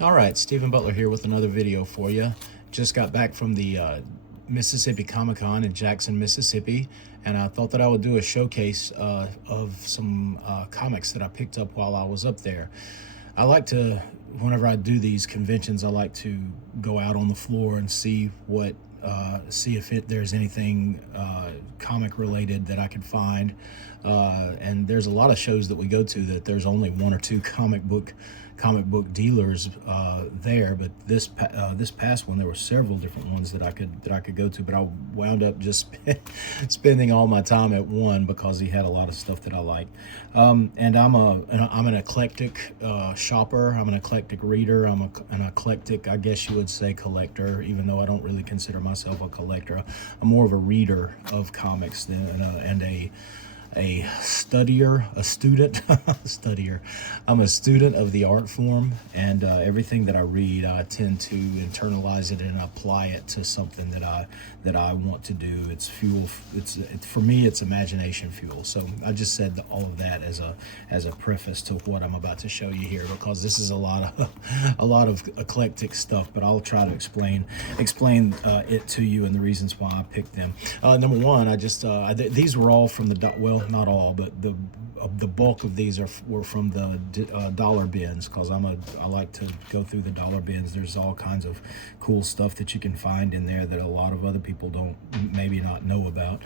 All right, Stephen Butler here with another video for you. Just got back from the Mississippi Comic-Con in Jackson, Mississippi, and I thought that I would do a showcase of some comics that I picked up while I was up there. I like to, whenever I do these conventions, I like to go out on the floor and see see if there's anything comic related that I could find. And there's a lot of shows that we go to that there's only one or two comic book dealers there, but this past one there were several different ones that I could go to, but I wound up just spending all my time at one because he had a lot of stuff that I like. And I'm an eclectic shopper. I'm an eclectic reader. I'm an eclectic, I guess you would say, collector, even though I don't really consider myself a collector. I'm more of a reader of comics and a studier, a student, studier. I'm a student of the art form, and everything that I read, I tend to internalize it and apply it to something that I want to do. It's fuel. It's for me. It's imagination fuel. So I just said all of that as a preface to what I'm about to show you here, because this is a lot of eclectic stuff. But I'll try to explain it to you and the reasons why I picked them. Number one, these were all from well, not all, but the bulk of these were from the dollar bins, because I like to go through the dollar bins. There's all kinds of cool stuff that you can find in there that a lot of other people don't maybe not know about.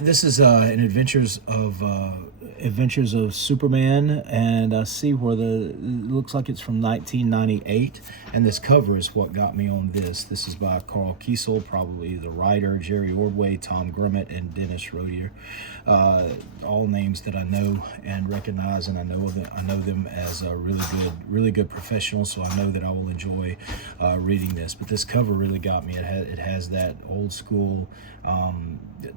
This is an Adventures of Superman, and I see where it looks like it's from 1998, and this cover is what got me on this. This is by Carl Kiesel, probably the writer, Jerry Ordway, Tom Grummett, and Dennis Rodier. All names that I know and recognize, and I know them as really good professionals, so I know that I will enjoy reading this. But this cover really got me. It has that old school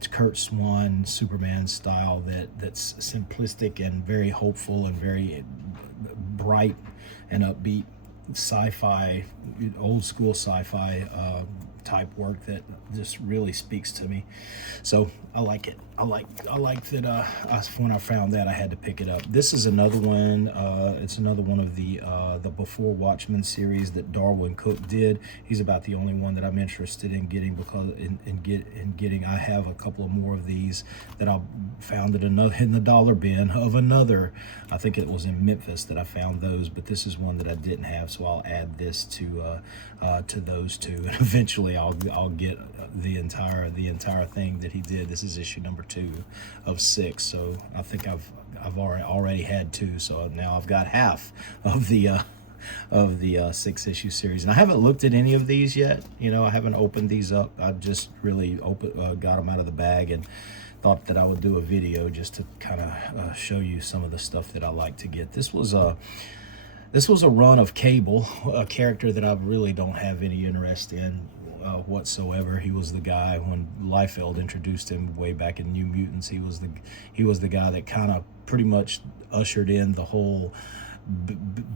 Kurt Swan Superman style that's simplistic and very hopeful and very bright and upbeat sci-fi, old school sci-fi type work that just really speaks to me. So I like it. I like that. When I found that, I had to pick it up. This is another one. It's another one of the Before Watchmen series that Darwin Cook did. He's about the only one that I'm interested in getting, because getting. I have a couple of more of these that I found in the dollar bin of another. I think it was in Memphis that I found those, but this is one that I didn't have, so I'll add this to those two, and eventually I'll get the entire thing that he did. This is issue number 2 of 6, so I think I've already had 2, so now I've got half of the 6-issue series, and I haven't looked at any of these yet. You know, I haven't opened these up. I just really got them out of the bag and thought that I would do a video just to kind of show you some of the stuff that I like to get. This was a run of Cable, a character that I really don't have any interest in whatsoever. He was the guy when Liefeld introduced him way back in New Mutants. He was the guy that kind of pretty much ushered in the whole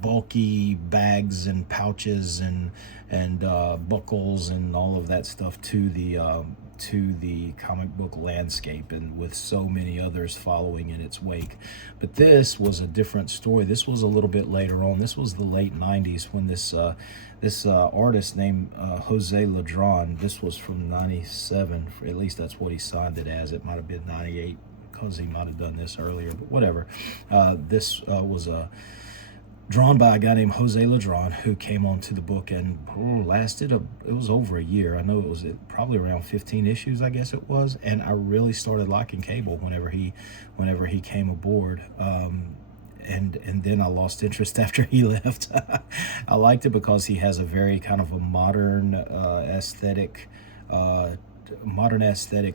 bulky bags and pouches and buckles and all of that stuff to the comic book landscape, and with so many others following in its wake. But this was a different story. This was a little bit later on. This was the late 90s when this artist named Jose Ladron, this was from 97, at least that's what he signed it as. It might have been 98 because he might have done this earlier, but whatever. This was drawn by a guy named Jose Ladron, who came onto the book and it was over a year. I know it was probably around 15 issues, I guess it was, and I really started liking Cable whenever he came aboard. And then I lost interest after he left. I liked it because he has a very kind of a modern aesthetic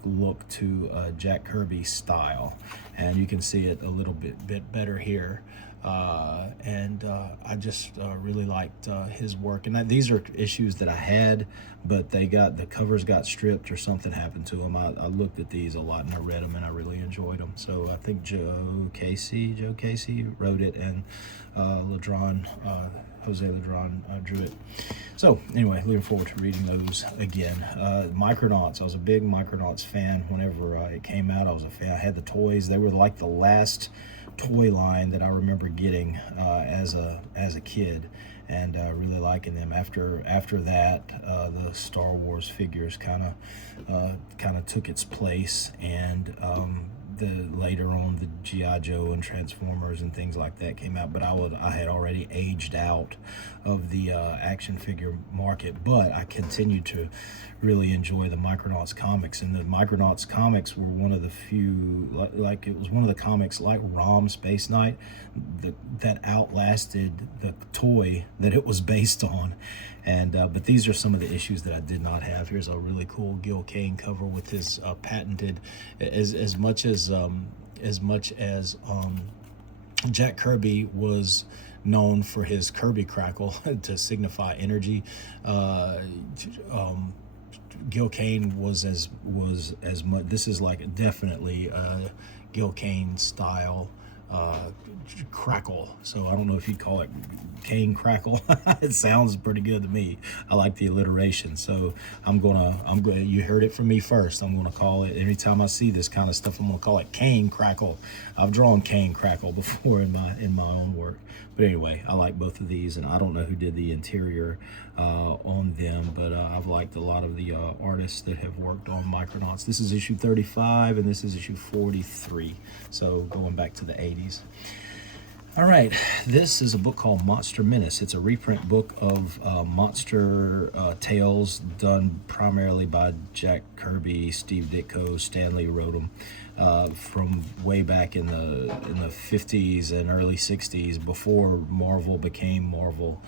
look to Jack Kirby's style, and you can see it a little bit better here. I just really liked his work, and these are issues that I had, but the covers got stripped or something happened to them. I looked at these a lot and I read them and I really enjoyed them. So I think Joe Casey wrote it, and Ladron Jose Ladron drew it. So anyway, looking forward to reading those again. Micronauts. I was a big Micronauts fan whenever it came out. I was a fan. I had the toys. They were like the last toy line that I remember getting as a kid, and really liking them. After that, the Star Wars figures kind of took its place, and later on the G.I. Joe and Transformers and things like that came out, but I had already aged out of the action figure market, but I continued to really enjoy the Micronauts comics. And the Micronauts comics were one of the few, like it was one of the comics like ROM Space Knight that outlasted the toy that it was based on. And but these are some of the issues that I did not have. Here's a really cool Gil Kane cover with his patented, as much as Jack Kirby was known for his Kirby crackle to signify energy. Gil Kane was as much. This is like definitely Gil Kane style crackle. So I don't know if you'd call it Kane crackle. It sounds pretty good to me. I like the alliteration. So I'm gonna you heard it from me first. I'm gonna call it, anytime I see this kind of stuff, I'm gonna call it Kane crackle. I've drawn Kane crackle before in my own work. But anyway, I like both of these, and I don't know who did the interior on them, but I've liked a lot of the artists that have worked on Micronauts. This is issue 35, and this is issue 43. So going back to the 80s. All right, this is a book called Monster Menace. It's a reprint book of monster tales done primarily by Jack Kirby, Steve Ditko. Stan Lee wrote them from way back in the 50s and early 60s, before Marvel became Marvel.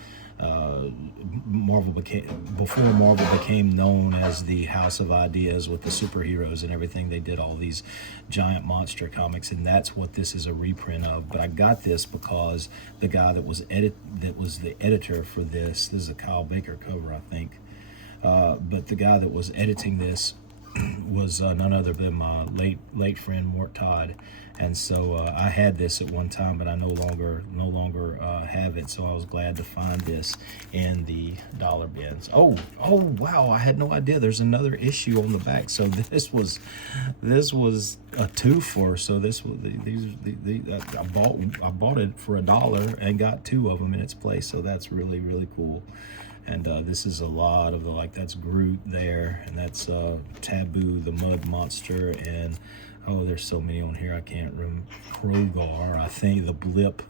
Before Marvel became known as the House of Ideas with the superheroes and everything. They did all these giant monster comics, and that's what this is a reprint of. But I got this because the guy that was the editor for this is a Kyle Baker cover, I think. But the guy that was editing this was none other than my late friend Mort Todd. And so I had this at one time, but I no longer have it. So I was glad to find this in the dollar bins. Oh wow! I had no idea. There's another issue on the back. So this was a twofer. So this was I bought it for $1 and got 2 of them in its place. So that's really, really cool. And this is a lot of the, like, that's Groot there, and that's Taboo the Mud Monster, and oh, there's so many on here I can't remember. Krogar, I think, the Blip,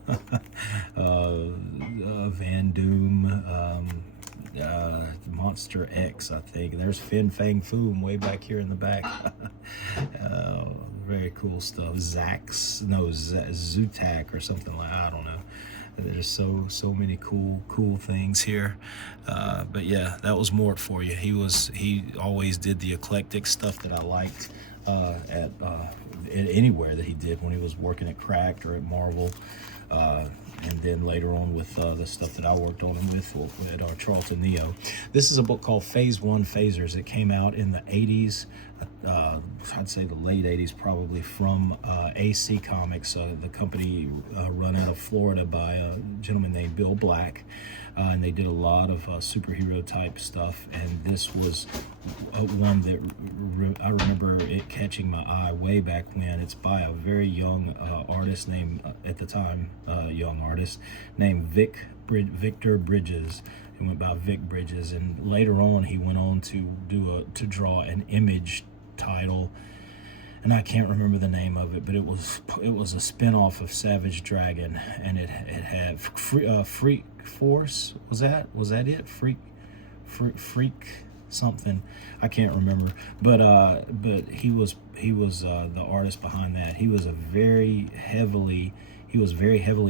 Van Doom, Monster X, I think. And there's Fin Fang Foom way back here in the back. Very cool stuff. Zutak or something like, I don't know. There's so many cool things here. But yeah, that was Mort for you. He always did the eclectic stuff that I liked at anywhere that he did, when he was working at Cracked or at Marvel. And then later on with the stuff that I worked on with at Charlton Neo. This is a book called Phase 1 Phasers. It came out in the 80s, I'd say the late 80s probably, from AC Comics, the company run out of Florida by a gentleman named Bill Black. And they did a lot of superhero type stuff, and this was one that I remember it catching my eye way back when. It's by a very young artist named, at the time, young artist named Victor Bridges. He went by Vic Bridges, and later on he went on to draw an Image title, and I can't remember the name of it, but it was a spin-off of Savage Dragon, and it had Freak Force. Was that it? Freak something. I can't remember. But he was the artist behind that. He was very heavily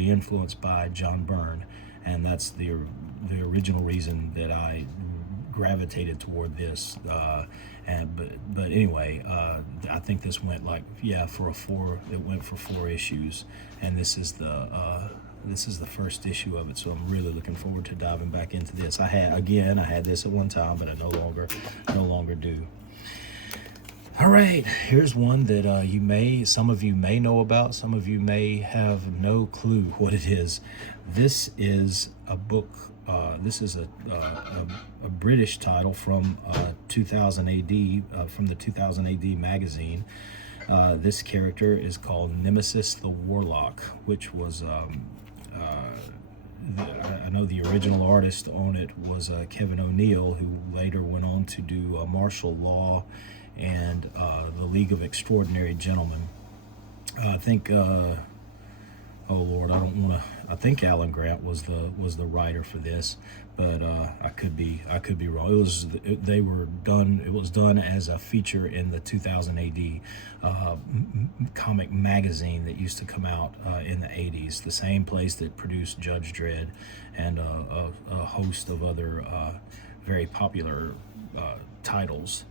influenced by John Byrne, and that's the original reason that I gravitated toward this. But anyway, I think this went for it went for 4 issues, and this is the first issue of it, so I'm really looking forward to diving back into this. I had this at one time, but I no longer do. All right, here's one that some of you may know about, some of you may have no clue what it is. This is a book. This is a British title from 2000 AD, from the 2000 AD magazine. This character is called Nemesis the Warlock, which was I know the original artist on it was Kevin O'Neill, who later went on to do Martial Law and the League of Extraordinary Gentlemen. I think, oh Lord, I don't want to. I think Alan Grant was the writer for this, but I could be wrong. It was done as a feature in the 2000 AD comic magazine that used to come out in the 80s. The same place that produced Judge Dredd and a host of other very popular titles.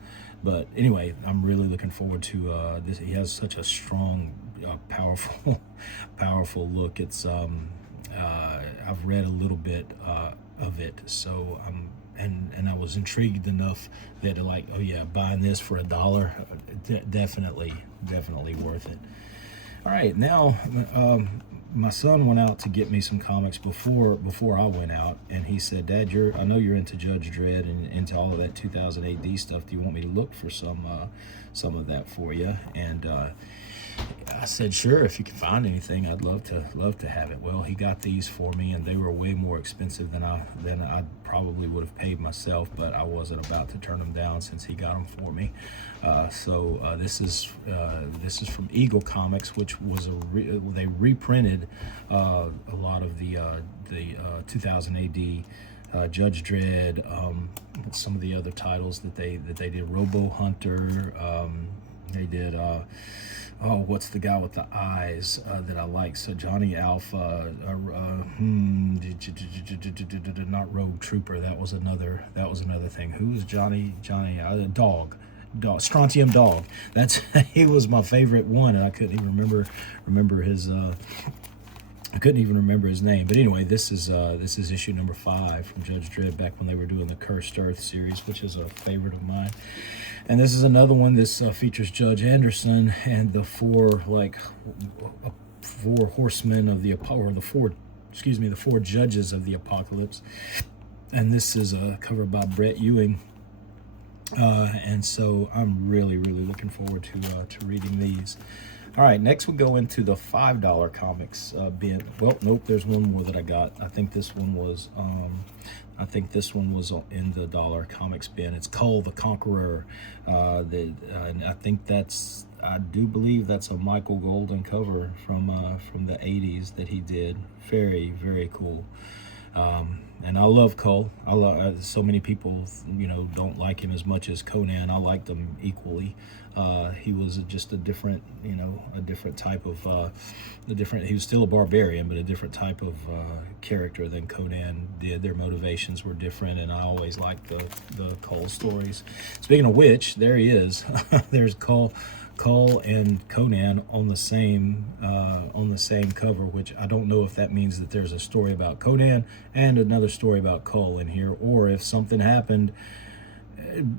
But anyway, I'm really looking forward to this. He has such a strong, powerful, powerful look. It's I've read a little bit of it, so and I was intrigued enough that like, oh yeah, buying this for $1, definitely worth it. All right, now my son went out to get me some comics before I went out, and he said, "Dad, I know you're into Judge Dredd and into all of that 2000 AD stuff. Do you want me to look for some of that for you?" And I said, "Sure, if you can find anything, I'd love to have it." Well, he got these for me, and they were way more expensive than I probably would have paid myself, but I wasn't about to turn them down since he got them for me. So this is from Eagle Comics, which was they reprinted a lot of the 2000 AD. Judge Dredd, some of the other titles that they did, Robo Hunter. They did what's the guy with the eyes that I like? So Johnny Alpha, not Rogue Trooper. That was another thing. Who's Johnny? Dog. Strontium Dog. That's he was my favorite one, and I couldn't even remember his. I couldn't even remember his name. But anyway, this is issue number 5 from Judge Dredd, back when they were doing the Cursed Earth series, which is a favorite of mine. And this is another one. This features Judge Anderson and the four horsemen of the the four judges of the apocalypse. And this is covered by Brett Ewing. And so I'm really looking forward to reading these. All right, next we'll go into the $5 comics bin. Well, nope, there's one more that I got. I think this one was in the dollar comics bin. It's Kull the Conqueror. And I do believe that's a Michael Golden cover from the 80s that he did. Very cool. And I love Kull. So many people, don't like him as much as Conan. I liked him equally. He was just a different type of, he was still a barbarian, but a different type of character than Conan did. Their motivations were different, and I always liked the Kull stories. Speaking of which, there he is. There's Kull and Conan on the same cover, which I don't know if that means that there's a story about Conan and another story about Kull in here, or if something happened,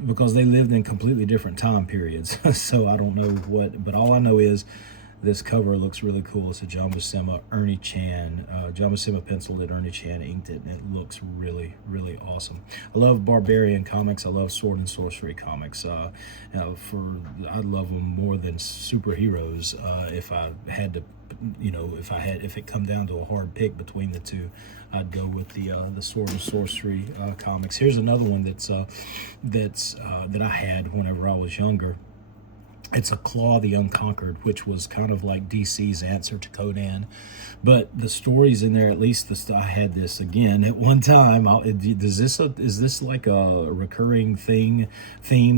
because they lived in completely different time periods. So I don't know what, but all I know is this cover looks really cool. It's a John Buscema, Ernie Chan. John Buscema penciled it, Ernie Chan inked it, and it looks really awesome. I love barbarian comics. I love sword and sorcery comics. I love them more than superheroes. If I had to, if it come down to a hard pick between the two, I'd go with the sword and sorcery comics. Here's another one that I had whenever I was younger. It's a Claw the Unconquered, which was kind of like DC's answer to Conan, but the stories in there, at least I had this again at one time. Is this like a recurring theme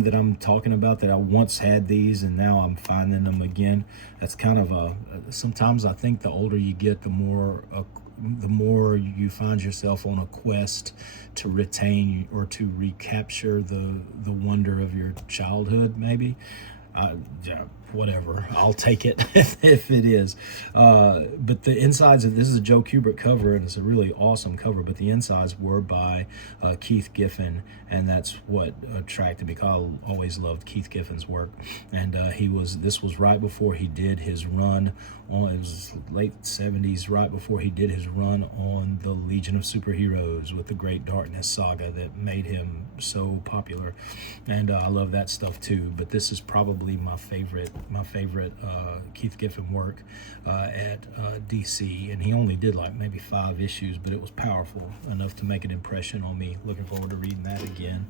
that I'm talking about, that I once had these and now I'm finding them again? That's kind of sometimes I think the older you get, the more you find yourself on a quest to retain or to recapture the wonder of your childhood, maybe. whatever, I'll take it if it is. But the insides of this is a Joe Kubert cover, and it's a really awesome cover. But the insides were by Keith Giffen, and that's what attracted me. I always loved Keith Giffen's work, and this was right before he did his run on. It was late 70s, right before he did his run on the Legion of Superheroes with the Great Darkness saga that made him so popular, and I love that stuff too. But this is probably my favorite Keith Giffen work at DC, and he only did like maybe 5 issues, but it was powerful enough to make an impression on me. Looking forward to reading that again.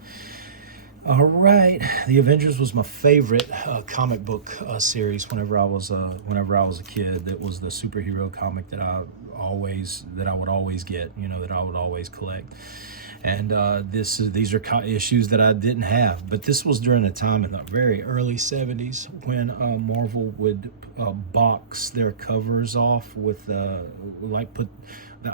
All right, The Avengers was my favorite comic book series whenever I was a kid. That was the superhero comic that I would always get, that I would always collect. And these are issues that I didn't have, but this was during a time in the very early 70s when Marvel would box their covers off with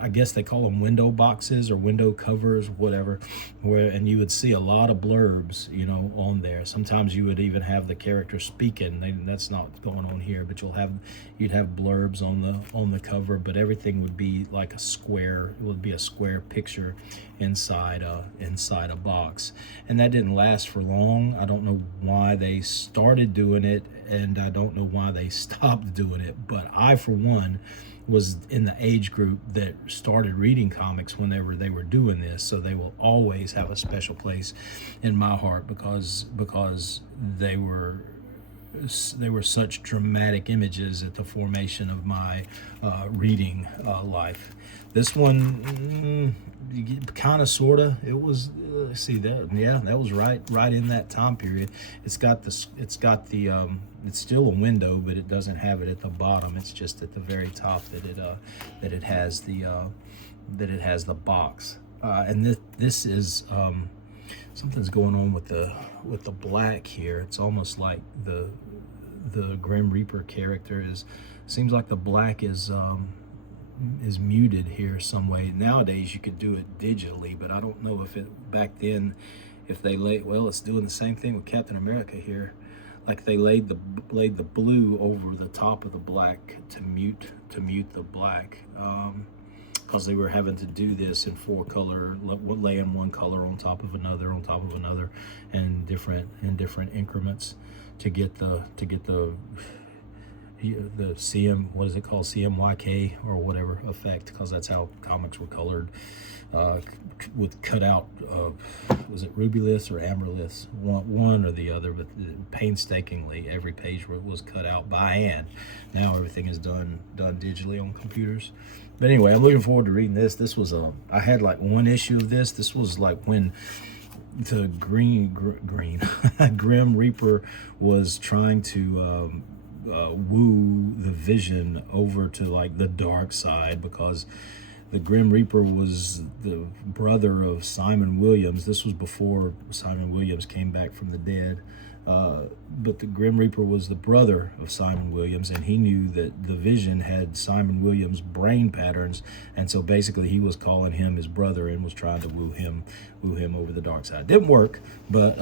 I guess they call them window boxes or window covers, whatever, and you would see a lot of blurbs, on there. Sometimes you would even have the character speaking. That's not going on here, but you'd have blurbs on the cover, but everything would be like a square. It would be a square picture inside a box, and that didn't last for long. I don't know why they started doing it, and I don't know why they stopped doing it, but I, for one, was in the age group that started reading comics whenever they were doing this, so they will always have a special place in my heart because they were such dramatic images at the formation of my reading life. This one, kind of, sorta. It was. See that? Yeah, that was right in that time period. It's still a window, but it doesn't have it at the bottom. It's just at the very top that it has the box. And this is something's going on with the black here. It's almost like the Grim Reaper character seems like the black is muted here some way. Nowadays you could do it digitally, but I don't know if back then if they it's doing the same thing with Captain America here. Like they laid the blue over the top of the black to mute the black, because they were having to do this in 4-color, laying one color on top of another, and different increments to get the CM, what is it called, CMYK or whatever effect, because that's how comics were colored, with cut out, was it rubyliths or amaryllis, one or the other, but painstakingly every page was cut out by hand. Now everything is done digitally on computers. But anyway, I'm looking forward to reading this. This was I had like 1 issue of this. This was like when the Grim Reaper was trying to woo the Vision over to like the dark side, because the Grim Reaper was the brother of Simon Williams. This was before Simon Williams came back from the dead. But the Grim Reaper was the brother of Simon Williams, and he knew that the Vision had Simon Williams' brain patterns, and so basically he was calling him his brother and was trying to woo him over the dark side. Didn't work, but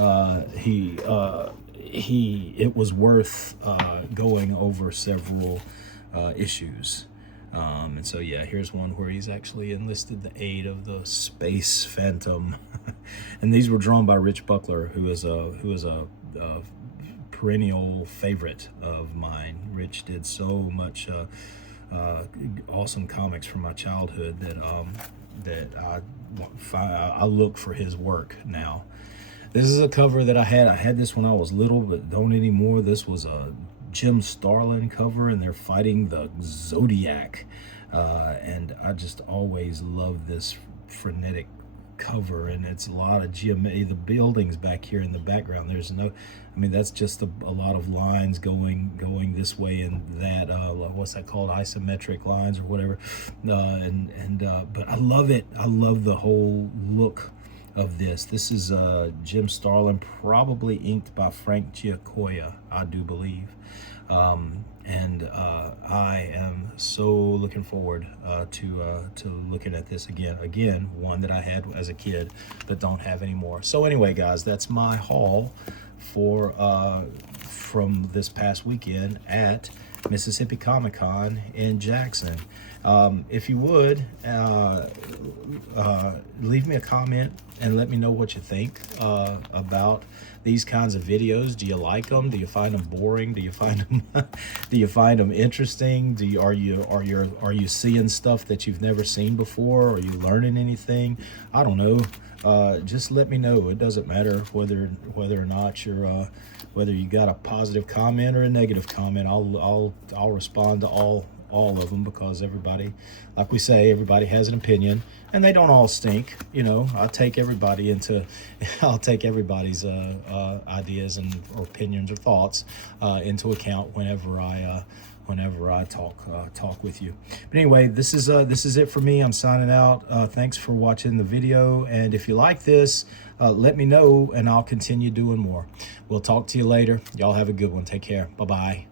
it was worth going over several issues. And so yeah, here's one where he's actually enlisted the aid of the Space Phantom. And these were drawn by Rich Buckler, who is a perennial favorite of mine. Rich did so much awesome comics from my childhood that I look for his work now. This is a cover that I had this when I was little, but don't anymore. This was a Jim Starlin cover, and they're fighting the Zodiac, and I just always love this frenetic cover, and it's a lot of the buildings back here in the background. That's just a lot of lines going this way and that, what's that called, isometric lines or whatever, but I love it. I love the whole look of this. This is Jim Starlin, probably inked by Frank Giacoia, I do believe. And I am so looking forward to looking at this again, one that I had as a kid but don't have anymore. So anyway, guys, that's my haul for from this past weekend at Mississippi Comic-Con in Jackson. If you would, leave me a comment and let me know what you think about these kinds of videos. Do you like them? Do you find them boring? Do you find them do you find them interesting? Are you seeing stuff that you've never seen before? Are you learning anything? I don't know. Just let me know. It doesn't matter whether or not you're whether you got a positive comment or a negative comment. I'll respond to all of them, because everybody, like we say, everybody has an opinion, and they don't all stink. You know, I'll take everybody's ideas and or opinions or thoughts into account whenever I talk with you. But anyway, this is it for me. I'm signing out. Thanks for watching the video, and if you like this, let me know and I'll continue doing more. We'll talk to you later. Y'all have a good one. Take care. Bye-bye.